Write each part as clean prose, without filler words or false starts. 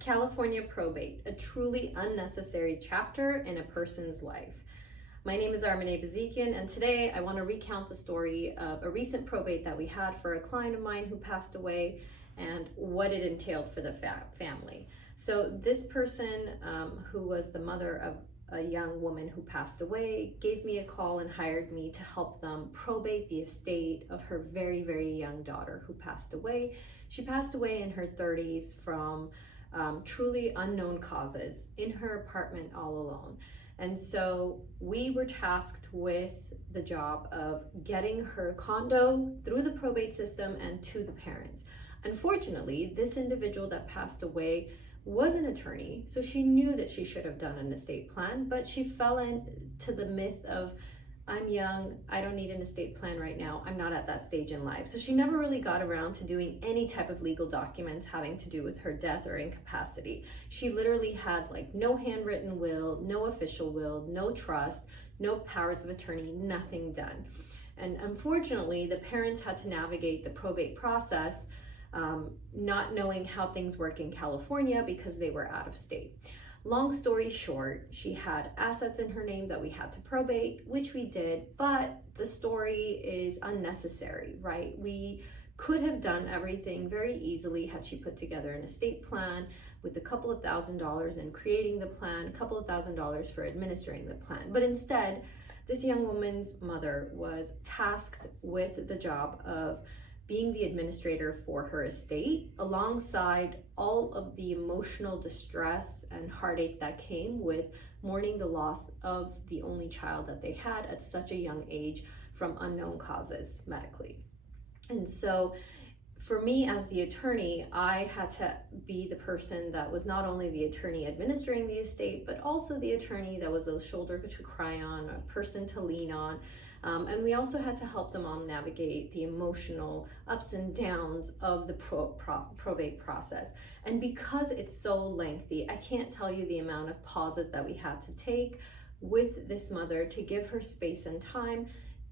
California probate, a truly unnecessary chapter in a person's life. My name is Armine Bazikyan, and today I want to recount the story of a recent probate that we had for a client of mine who passed away and what it entailed for the family. So this person, who was the mother of a young woman who passed away, gave me a call and hired me to help them probate the estate of her very, very young daughter who passed away. She passed away in her 30s from truly unknown causes in her apartment all alone. And so we were tasked with the job of getting her condo through the probate system and to the parents. Unfortunately, this individual that passed away was an attorney, so she knew that she should have done an estate plan, but she fell into the myth of, I'm young, I don't need an estate plan right now, I'm not at that stage in life. So she never really got around to doing any type of legal documents having to do with her death or incapacity. She literally had no handwritten will, no official will, no trust, no powers of attorney, nothing done. And unfortunately, the parents had to navigate the probate process not knowing how things work in California because they were out of state. Long story short, she had assets in her name that we had to probate, which we did, but the story is unnecessary, right? We could have done everything very easily had she put together an estate plan with a couple of $1,000s in creating the plan, a couple of $1,000s for administering the plan. But instead, this young woman's mother was tasked with the job of being the administrator for her estate, alongside all of the emotional distress and heartache that came with mourning the loss of the only child that they had at such a young age from unknown causes medically. And so for me as the attorney, I had to be the person that was not only the attorney administering the estate, but also the attorney that was a shoulder to cry on, a person to lean on. And we also had to help the mom navigate the emotional ups and downs of the probate process. And because it's so lengthy, I can't tell you the amount of pauses that we had to take with this mother to give her space and time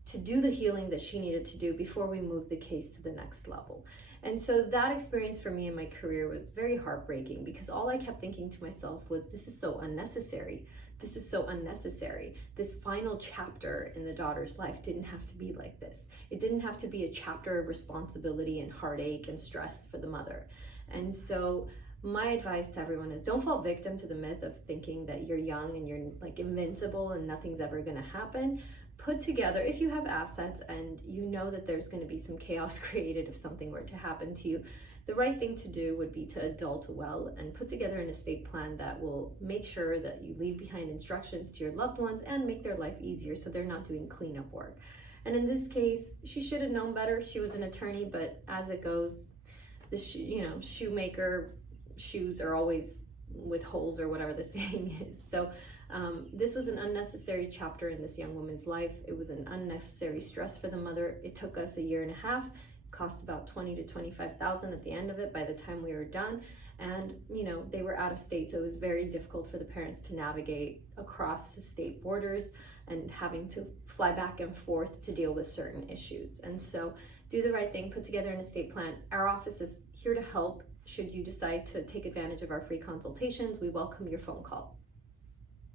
to do the healing that she needed to do before we moved the case to the next level. And so that experience for me in my career was very heartbreaking, because all I kept thinking to myself was, this is so unnecessary. This is so unnecessary. This final chapter in the daughter's life didn't have to be like this. It didn't have to be a chapter of responsibility and heartache and stress for the mother. And so my advice to everyone is, don't fall victim to the myth of thinking that you're young and you're invincible and nothing's ever gonna happen. Put together, if you have assets and you know that there's going to be some chaos created if something were to happen to you, the right thing to do would be to adult well and put together an estate plan that will make sure that you leave behind instructions to your loved ones and make their life easier so they're not doing cleanup work. And in this case, she should have known better. She was an attorney, but as it goes, the shoemaker shoes are always with holes, or whatever the saying is. So this was an unnecessary chapter in this young woman's life. It was an unnecessary stress for the mother. It took us 1.5 years, cost about $20,000 to $25,000 at the end of it by the time we were done. And they were out of state, so it was very difficult for the parents to navigate across the state borders and having to fly back and forth to deal with certain issues. And so do the right thing, put together an estate plan. Our office is here to help. Should you decide to take advantage of our free consultations, we welcome your phone call.